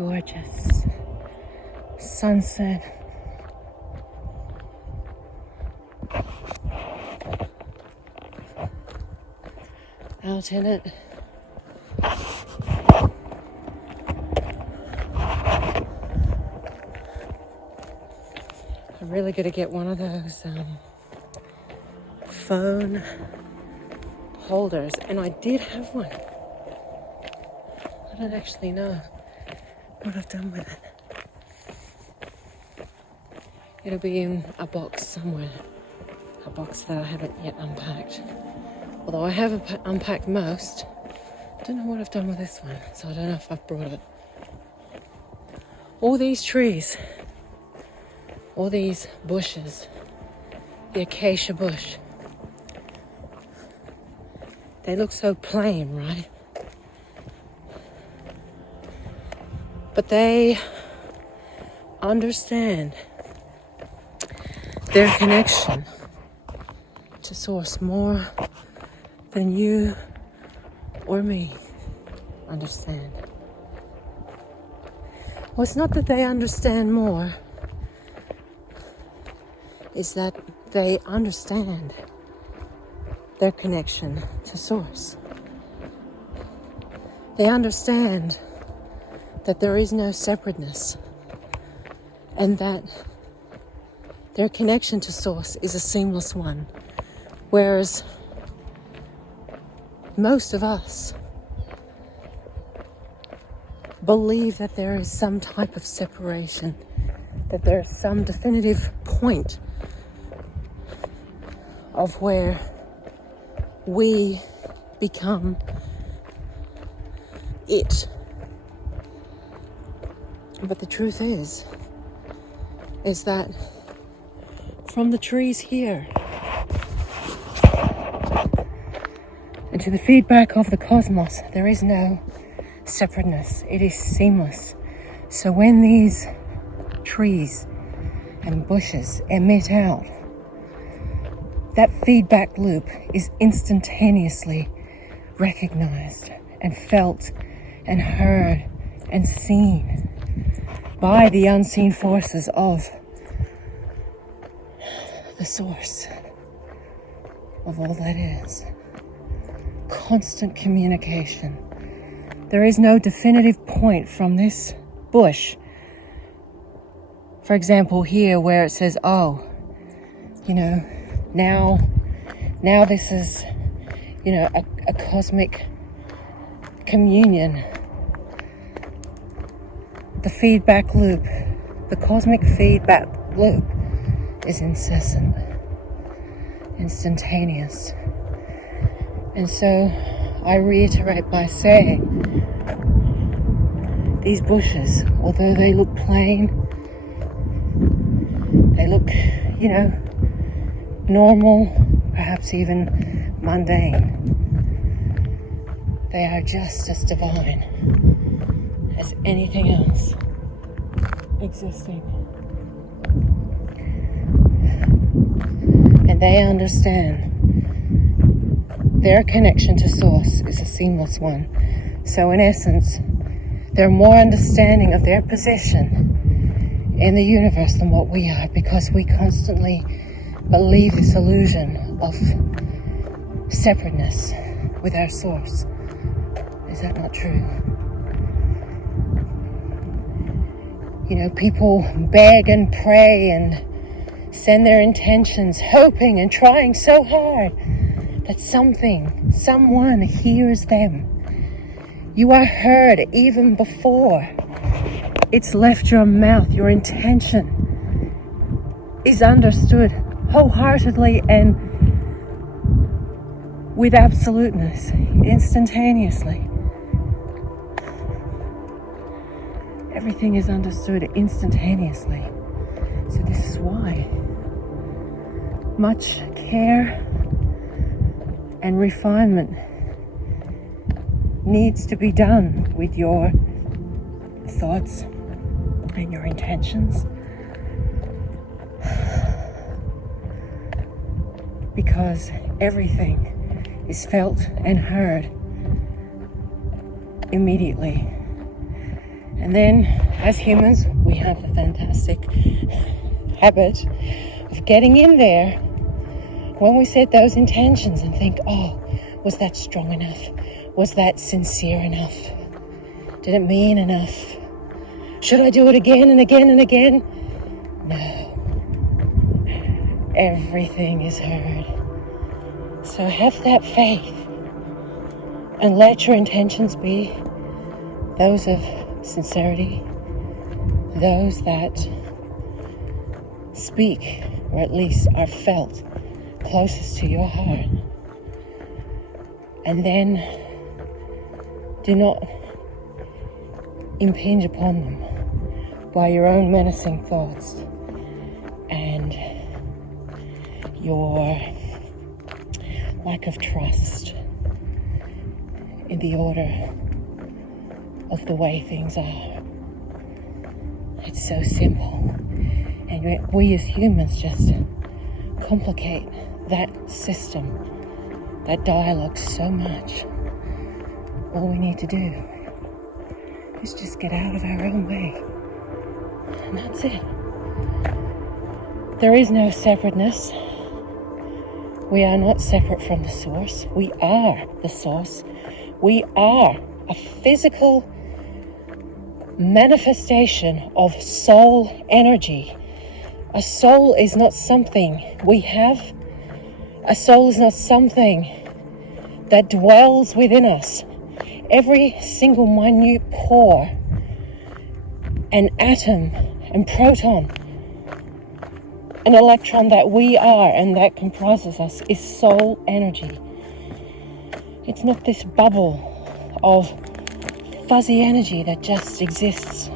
gorgeous sunset. Out in it. I'm really gonna get one of those phone holders, and I did have one. I don't actually know what I've done with it. It'll be in a box somewhere, a box that I haven't yet unpacked. Although I have unpacked most, I don't know what I've done with this one, so I don't know if I've brought it. All these trees, all these bushes, the acacia bush, they look so plain, right? But they understand their connection to source more than you or me understand. Well, it's not that they understand more, it's that they understand their connection to source. They understand that there is no separateness, and that their connection to source is a seamless one, whereas most of us believe that there is some type of separation, that there is some definitive point of where we become it. But the truth is that from the trees here and to the feedback of the cosmos, there is no separateness. It is seamless. So when these trees and bushes emit out, that feedback loop is instantaneously recognized and felt and heard and seen by the unseen forces of the source of all that is. Constant communication. There is no definitive point from this bush, for example, here where it says, oh, now this is, a cosmic communion. The feedback loop, the cosmic feedback loop is incessant, instantaneous. And so I reiterate by saying, these bushes, although they look plain, they look, normal, perhaps even mundane, they are just as divine as anything else existing. And they understand their connection to source is a seamless one. So in essence, they're more understanding of their position in the universe than what we are, because we constantly believe this illusion of separateness with our source. Is that not true? People beg and pray and send their intentions, hoping and trying so hard that someone hears them. You are heard even before it's left your mouth. Your intention is understood wholeheartedly and with absoluteness, instantaneously. Everything is understood instantaneously. So this is why much care and refinement needs to be done with your thoughts and your intentions, because everything is felt and heard immediately. And then, as humans, we have the fantastic habit of getting in there when we set those intentions and think, oh, was that strong enough? Was that sincere enough? Did it mean enough? Should I do it again and again and again? No. Everything is heard. So have that faith and let your intentions be those of sincerity, those that speak, or at least are felt closest to your heart. And then do not impinge upon them by your own menacing thoughts and your lack of trust in the order of the way things are. It's so simple, and we as humans just complicate that system, that dialogue so much. All we need to do is just get out of our own way, and that's it. There is no separateness. We are not separate from the source. We are the source. We are a physical manifestation of soul energy. A soul is not something we have. A soul is not something that dwells within us. Every single minute pore and atom and proton and electron that we are and that comprises us is soul energy. It's not this bubble of fuzzy energy that just exists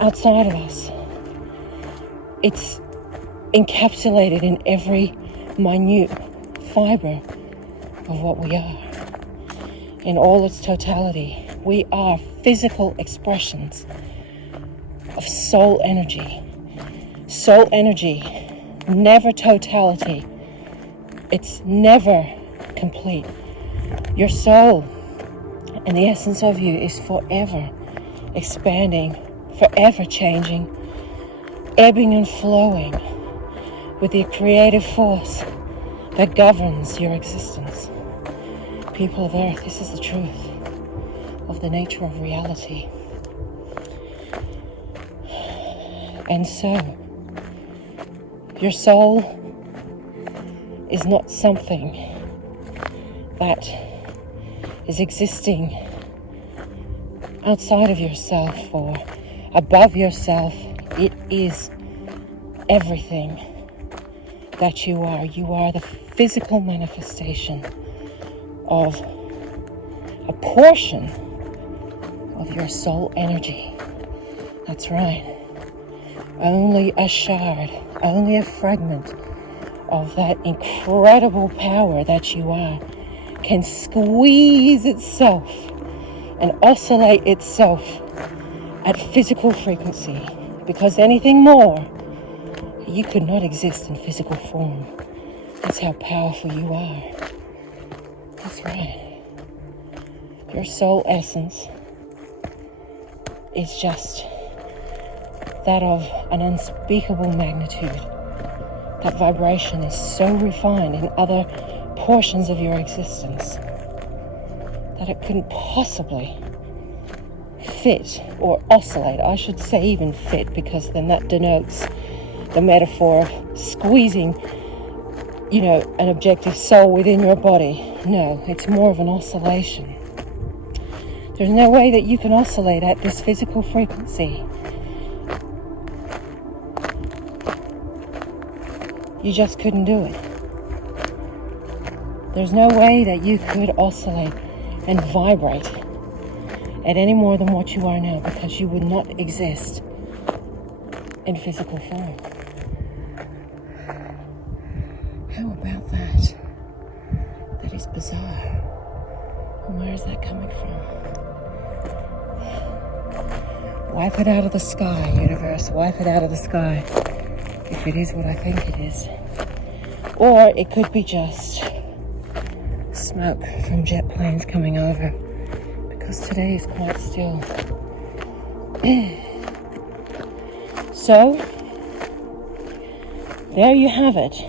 outside of us. It's encapsulated in every minute fiber of what we are. In all its totality, we are physical expressions of soul energy. Soul energy, never totality. It's never complete. Your soul and the essence of you is forever expanding, forever changing, ebbing and flowing with the creative force that governs your existence. People of Earth, this is the truth of the nature of reality. And so, your soul is not something that is existing outside of yourself or above yourself. It is everything that you are. You are the physical manifestation of a portion of your soul energy. That's right. Only a shard, only a fragment of that incredible power that you are can squeeze itself and oscillate itself at physical frequency, because anything more, you could not exist in physical form. That's how powerful you are. That's right. Your soul essence is just that of an unspeakable magnitude. That vibration is so refined in other portions of your existence that it couldn't possibly fit or oscillate. I should say even fit, because then that denotes the metaphor of squeezing, an objective soul within your body. No, it's more of an oscillation. There's no way that you can oscillate at this physical frequency. You just couldn't do it. There's no way that you could oscillate and vibrate at any more than what you are now, because you would not exist in physical form. How about that? That is bizarre. Where is that coming from? Wipe it out of the sky, universe. Wipe it out of the sky. If it is what I think it is. Or it could be just smoke from jet planes coming over, because today is quite still. So, there you have it.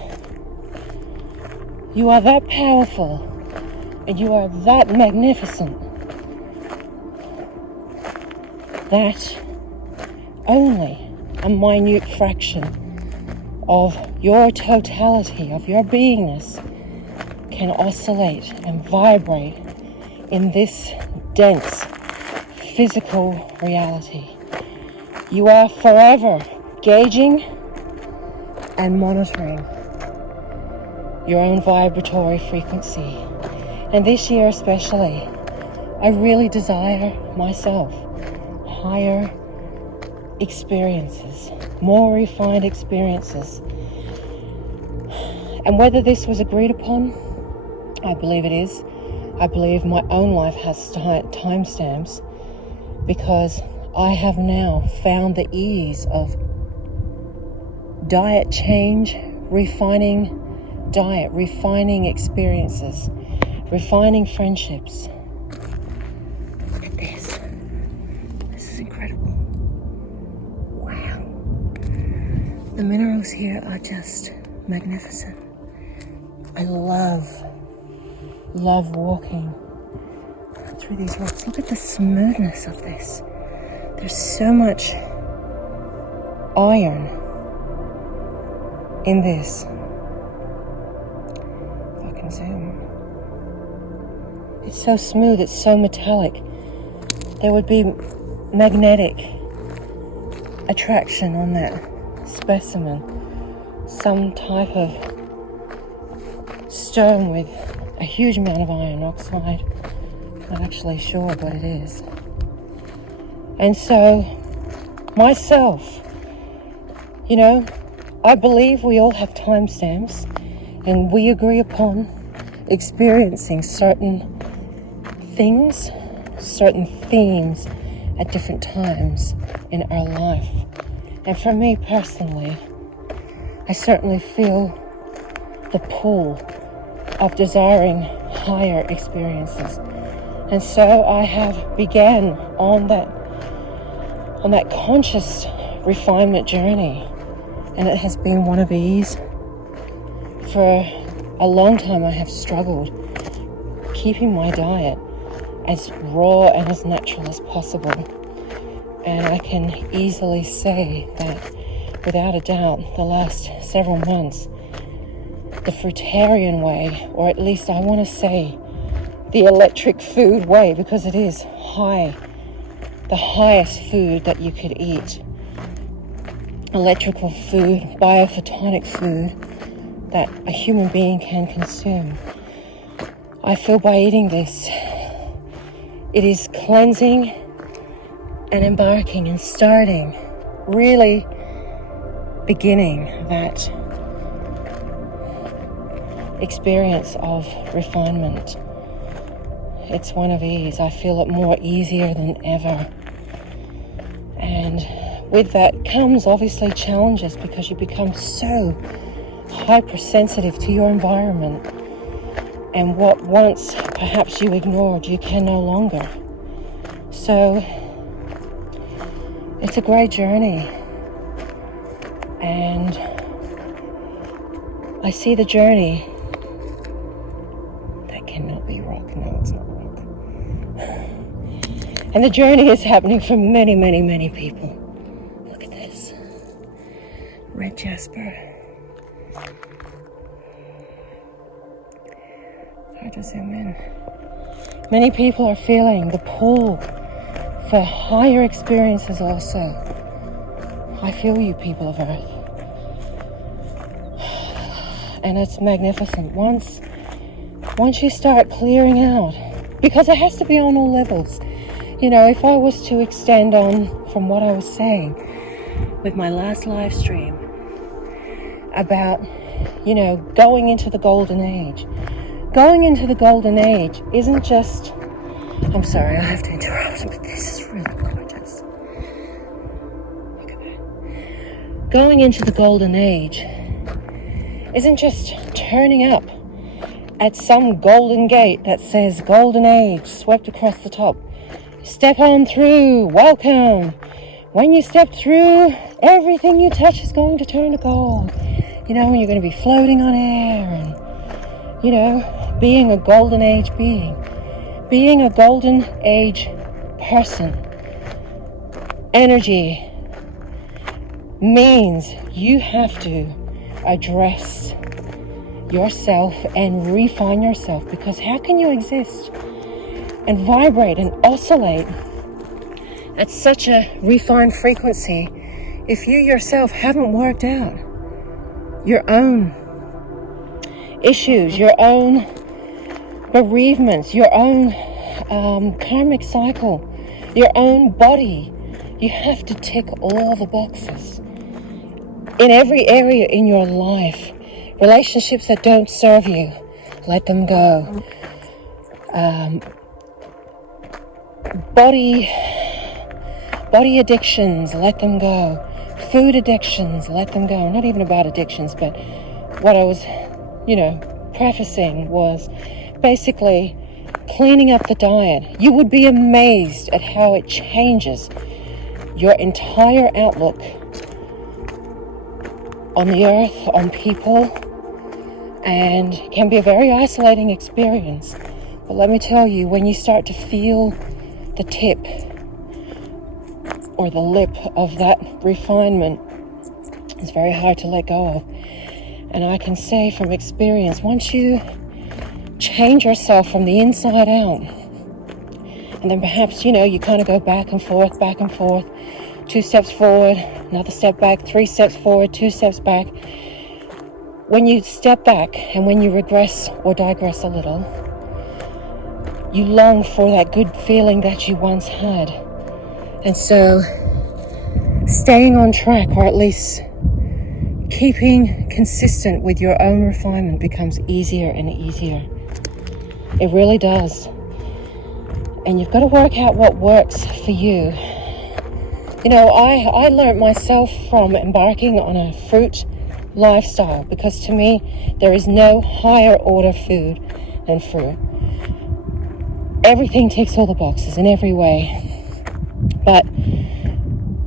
You are that powerful and you are that magnificent that only a minute fraction of your totality, of your beingness, can oscillate and vibrate in this dense physical reality. You are forever gauging and monitoring your own vibratory frequency. And this year especially, I really desire myself higher experiences, more refined experiences. And whether this was agreed upon, I believe it is. I believe my own life has timestamps, because I have now found the ease of diet change, refining diet, refining experiences, refining friendships. Look at this. This is incredible. Wow. The minerals here are just magnificent. I love walking through these rocks. Look at the smoothness of this. There's so much iron in this. If I can zoom. It's so smooth, it's so metallic. There would be magnetic attraction on that specimen. Some type of stone with a huge amount of iron oxide. Not actually sure what it is. And so, myself, I believe we all have timestamps, and we agree upon experiencing certain things, certain themes at different times in our life. And for me personally, I certainly feel the pull of desiring higher experiences. And so I have began on that conscious refinement journey, and it has been one of ease. For a long time I have struggled keeping my diet as raw and as natural as possible, and I can easily say that without a doubt the last several months the fruitarian way, or at least I want to say the electric food way, because it is the highest food that you could eat. Electrical food, biophotonic food that a human being can consume. I feel by eating this, it is cleansing and embarking and starting, really beginning that experience of refinement. It's one of ease. I feel it more easier than ever. And with that comes obviously challenges, because you become so hypersensitive to your environment. And what once perhaps you ignored, you can no longer. So it's a great journey. And I see the journey. That cannot be rock. No, it's not rock. And the journey is happening for many, many, many people. Look at this. Red jasper. Hard to zoom in. Many people are feeling the pull for higher experiences also. I feel you, people of Earth. And it's magnificent. Once you start clearing out, because it has to be on all levels. If I was to extend on from what I was saying with my last live stream about, going into the golden age. Going into the golden age isn't just... I'm sorry, I have to interrupt, but this is really gorgeous. Look at that. Going into the golden age isn't just turning up at some golden gate that says golden age swept across the top. Step on through, welcome. when you step through, everything you touch is going to turn to gold. You know, you're going to be floating on air and, you know, being a golden age being. Being a golden age person. Energy means you have to address yourself and refine yourself, because how can you exist and vibrate and oscillate at such a refined frequency if you yourself haven't worked out your own issues, your own bereavements, your own karmic cycle, your own body? You have to tick all the boxes in every area in your life. Relationships that don't serve you, let them go. Body addictions, let them go. Food addictions, let them go. Not even about addictions, but what I was, prefacing was basically cleaning up the diet. You would be amazed at how it changes your entire outlook on the earth, on people, and it can be a very isolating experience. But let me tell you, when you start to feel the tip or the lip of that refinement, it's very hard to let go of. And I can say from experience, once you change yourself from the inside out, and then perhaps, you kind of go back and forth, 2 steps forward, another step back, 3 steps forward, 2 steps back. When you step back and when you regress or digress a little, you long for that good feeling that you once had. And so staying on track, or at least keeping consistent with your own refinement, becomes easier and easier. It really does. And you've got to work out what works for you. I learned myself from embarking on a fruit lifestyle, because to me there is no higher order food than fruit. Everything ticks all the boxes in every way, but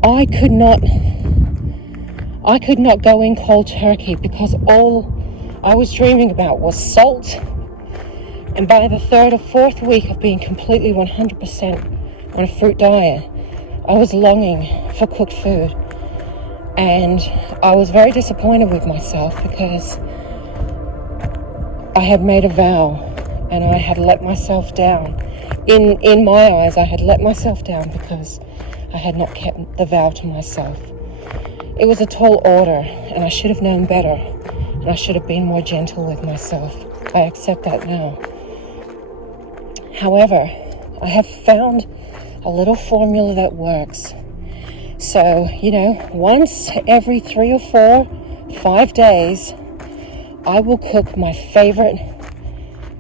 I could not go in cold turkey, because all I was dreaming about was salt. And by the 3rd or 4th week of being completely 100% on a fruit diet, I was longing for cooked food. And I was very disappointed with myself, because I had made a vow and I had let myself down. In my eyes, I had let myself down because I had not kept the vow to myself. It was a tall order, and I should have known better, and I should have been more gentle with myself. I accept that now. However, I have found a little formula that works. So, once every 3 or 4, 5 days, I will cook my favorite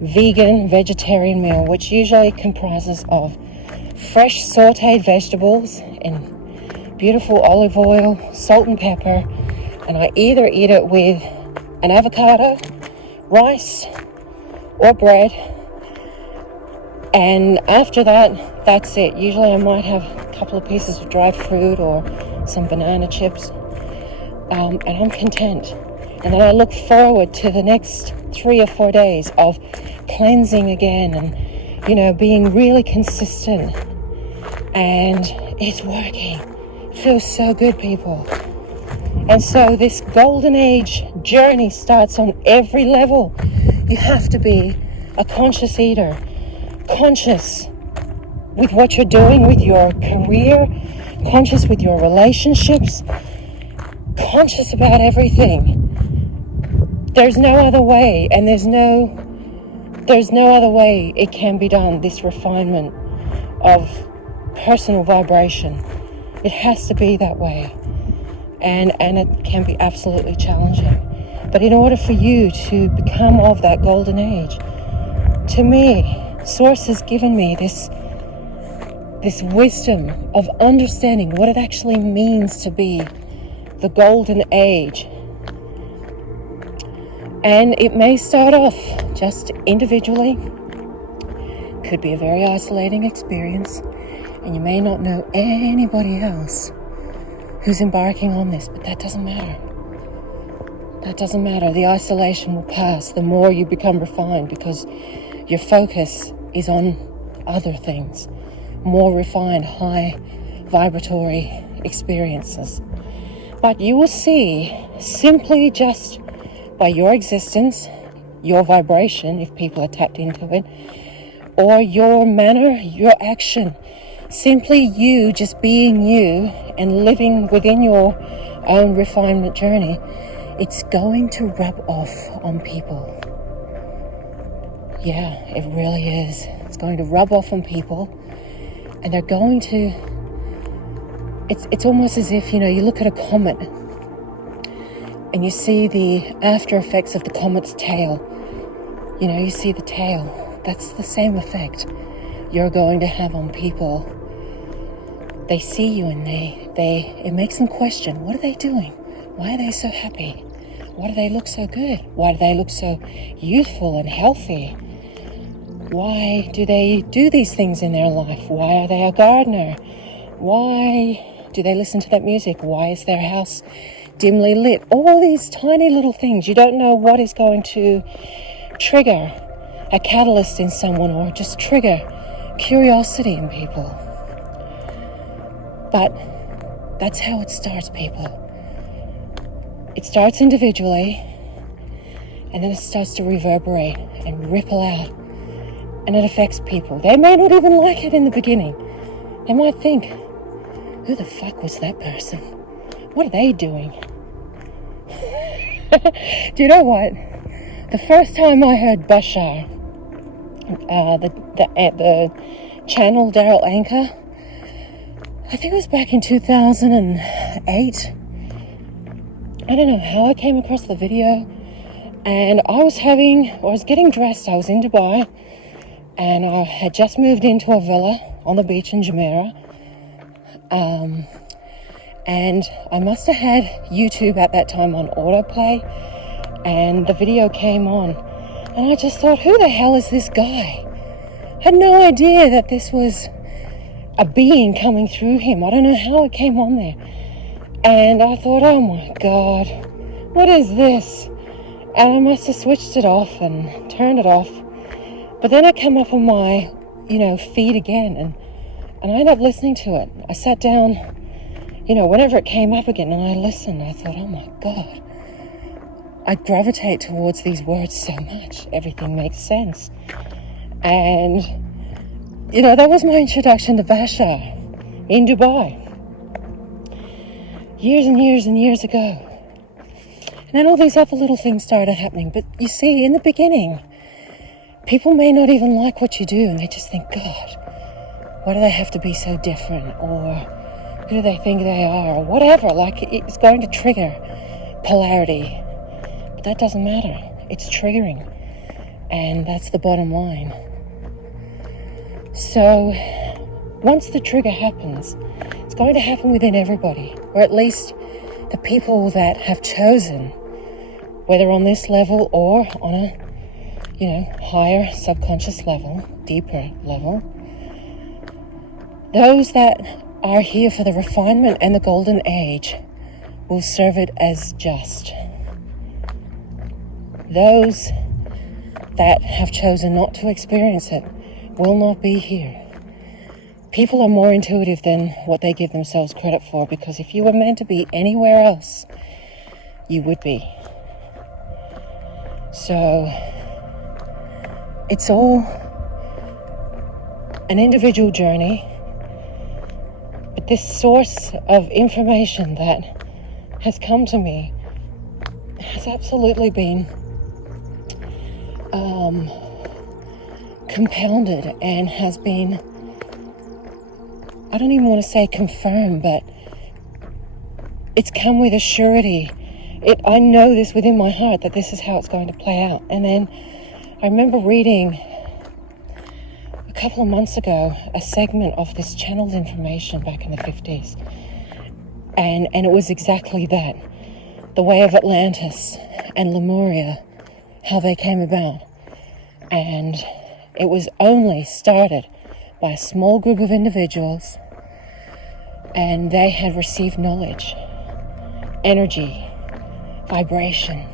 vegetarian meal, which usually comprises of fresh sauteed vegetables in beautiful olive oil, salt and pepper, and I either eat it with an avocado, rice, or bread. And after that, that's it. Usually I might have a couple of pieces of dried fruit or some banana chips, and I'm content. And then I look forward to the next 3 or 4 days of cleansing again and, being really consistent. And it's working. It feels so good, people. And so this golden age journey starts on every level. You have to be a conscious eater, conscious with what you're doing with your career, conscious with your relationships, conscious about everything. There's no other way, and there's no other way it can be done, this refinement of personal vibration. It has to be that way, and it can be absolutely challenging. But in order for you to become of that golden age, to me, Source has given me this wisdom of understanding what it actually means to be the golden age. And it may start off just individually, could be a very isolating experience, and you may not know anybody else who's embarking on this, but that doesn't matter. That doesn't matter. The isolation will pass the more you become refined, because your focus is on other things, more refined, high vibratory experiences. But you will see, simply just by your existence, your vibration, if people are tapped into it, or your manner, your action, simply you just being you and living within your own refinement journey, it's going to rub off on people. Yeah, it really is. It's going to rub off on people, and they're going to, it's almost as if, you look at a comet and you see the after effects of the comet's tail. You see the tail. That's the same effect you're going to have on people. They see you and it makes them question, what are they doing? Why are they so happy? Why do they look so good? Why do they look so youthful and healthy? Why do they do these things in their life? Why are they a gardener? Why do they listen to that music? Why is their house dimly lit? All these tiny little things. You don't know what is going to trigger a catalyst in someone, or just trigger curiosity in people. But that's how it starts, people. It starts individually, and then it starts to reverberate and ripple out, and it affects people. They may not even like it in the beginning. They might think, who the fuck was that person? What are they doing? Do you know what? The first time I heard Bashar, the channel Daryl Anchor, I think it was back in 2008. I don't know how I came across the video, and I was getting dressed. I was in Dubai, and I had just moved into a villa on the beach in Jumeirah. And I must have had YouTube at that time on autoplay, and the video came on, and I just thought, who the hell is this guy? I had no idea that this was a being coming through him. I don't know how it came on there. And I thought, oh my God, what is this? And I must have switched it off and turned it off. But then I came up on my, feed again, and I ended up listening to it. I sat down, whenever it came up again, and I listened. I thought, oh my God, I gravitate towards these words so much. Everything makes sense. And, that was my introduction to Bashar in Dubai. Years and years and years ago. And then all these other little things started happening. But you see, in the beginning, people may not even like what you do, and they just think, God, why do they have to be so different? Or who do they think they are? Or whatever. Like, it's going to trigger polarity. But that doesn't matter. It's triggering. And that's the bottom line. So, once the trigger happens, it's going to happen within everybody, or at least the people that have chosen, whether on this level or on a, higher subconscious level, deeper level. Those that are here for the refinement and the golden age will serve it as just. Those that have chosen not to experience it will not be here. People are more intuitive than what they give themselves credit for, because if you were meant to be anywhere else, you would be. So, it's all an individual journey, but this source of information that has come to me has absolutely been compounded and has been, I don't even want to say confirmed, but it's come with a surety. I know this within my heart that this is how it's going to play out. And then I remember reading a couple of months ago a segment of this channeled information back in the 50s. And it was exactly that. The way of Atlantis and Lemuria, how they came about. And it was only started by a small group of individuals And they had received knowledge, energy, vibration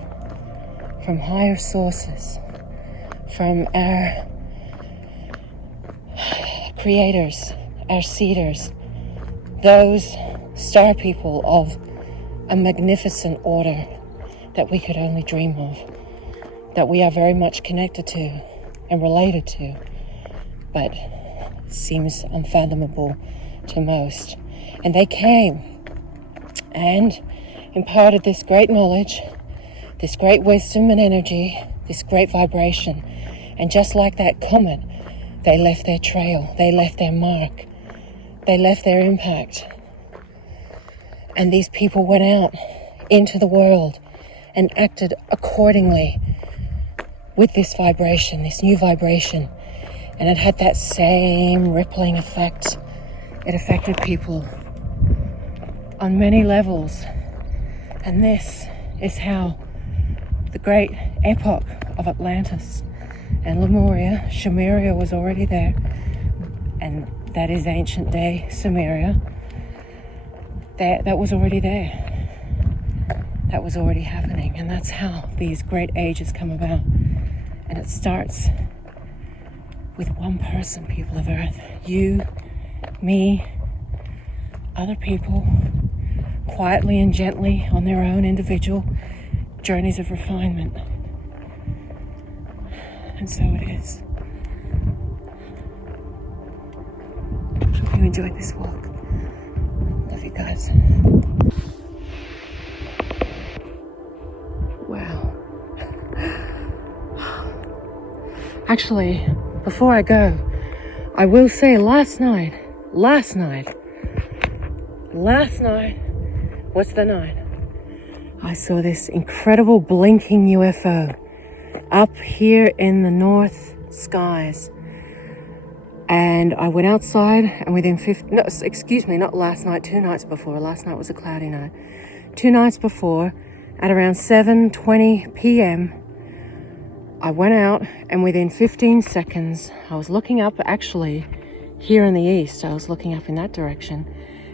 from higher sources, from our creators, our seeders, those star people of a magnificent order that we could only dream of, that we are very much connected to and related to, but seems unfathomable to most. And they came and imparted this great knowledge, this great wisdom and energy, this great vibration. And just like that comet, they left their trail, they left their mark, they left their impact. And these people went out into the world and acted accordingly with this vibration, this new vibration. And it had that same rippling effect. It affected people on many levels. And this is how the great epoch of Atlantis and Lemuria, Sumeria was already there, and that is ancient day Sumeria. That was already there. That was already happening, and that's how these great ages come about. And it starts with one person, people of Earth. You, me, other people, quietly and gently on their own individual journeys of refinement. And so it is. Hope you enjoyed this walk. Love you guys. Wow. Actually, before I go, I will say last night, what's the night? I saw this incredible blinking UFO up here in the north skies. And I went outside, and within 2 nights before. Last night was a cloudy night. 2 nights before, at around 7:20 p.m., I went out, and within 15 seconds, I was looking up, actually, here in the east. I was looking up in that direction.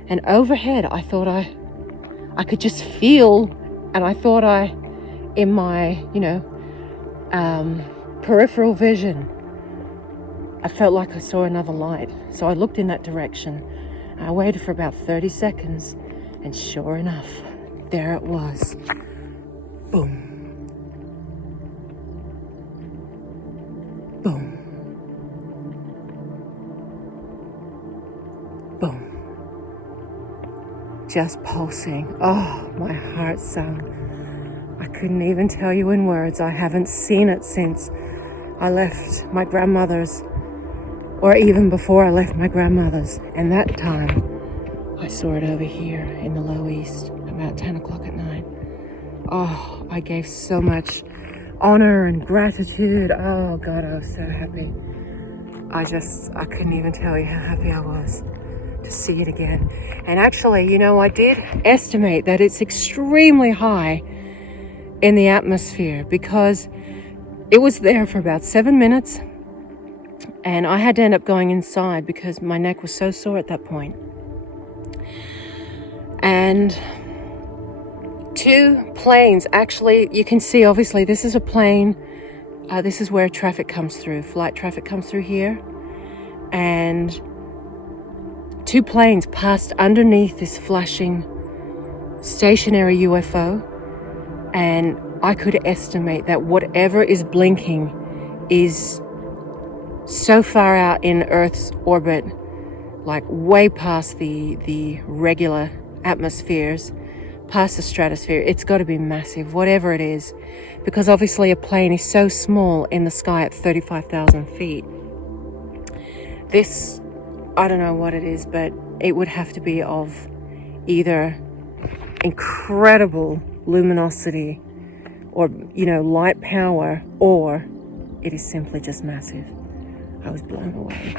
And overhead, I thought I could just feel, and I thought in my, peripheral vision, I felt like I saw another light. So I looked in that direction. I waited for about 30 seconds, and sure enough, there it was. Boom. Boom. Boom. Just pulsing. Oh, my heart sung. I couldn't even tell you in words. I haven't seen it since I left my grandmother's, or even before I left my grandmother's. And that time, I saw it over here in the low east, about 10 o'clock at night. Oh, I gave so much honor and gratitude. Oh God, I was so happy. I couldn't even tell you how happy I was to see it again. And actually, I did estimate that it's extremely high in the atmosphere, because it was there for about 7 minutes, and I had to end up going inside because my neck was so sore at that point. And 2 planes, actually, you can see, obviously, this is a plane. This is where traffic comes through. Flight traffic comes through here. And 2 planes passed underneath this flashing stationary UFO. And I could estimate that whatever is blinking is so far out in Earth's orbit, like way past the regular atmospheres, past the stratosphere. It's got to be massive, whatever it is, because obviously a plane is so small in the sky at 35,000 feet. This, I don't know what it is, but it would have to be of either incredible luminosity or, light power, or it is simply just massive. I was blown away.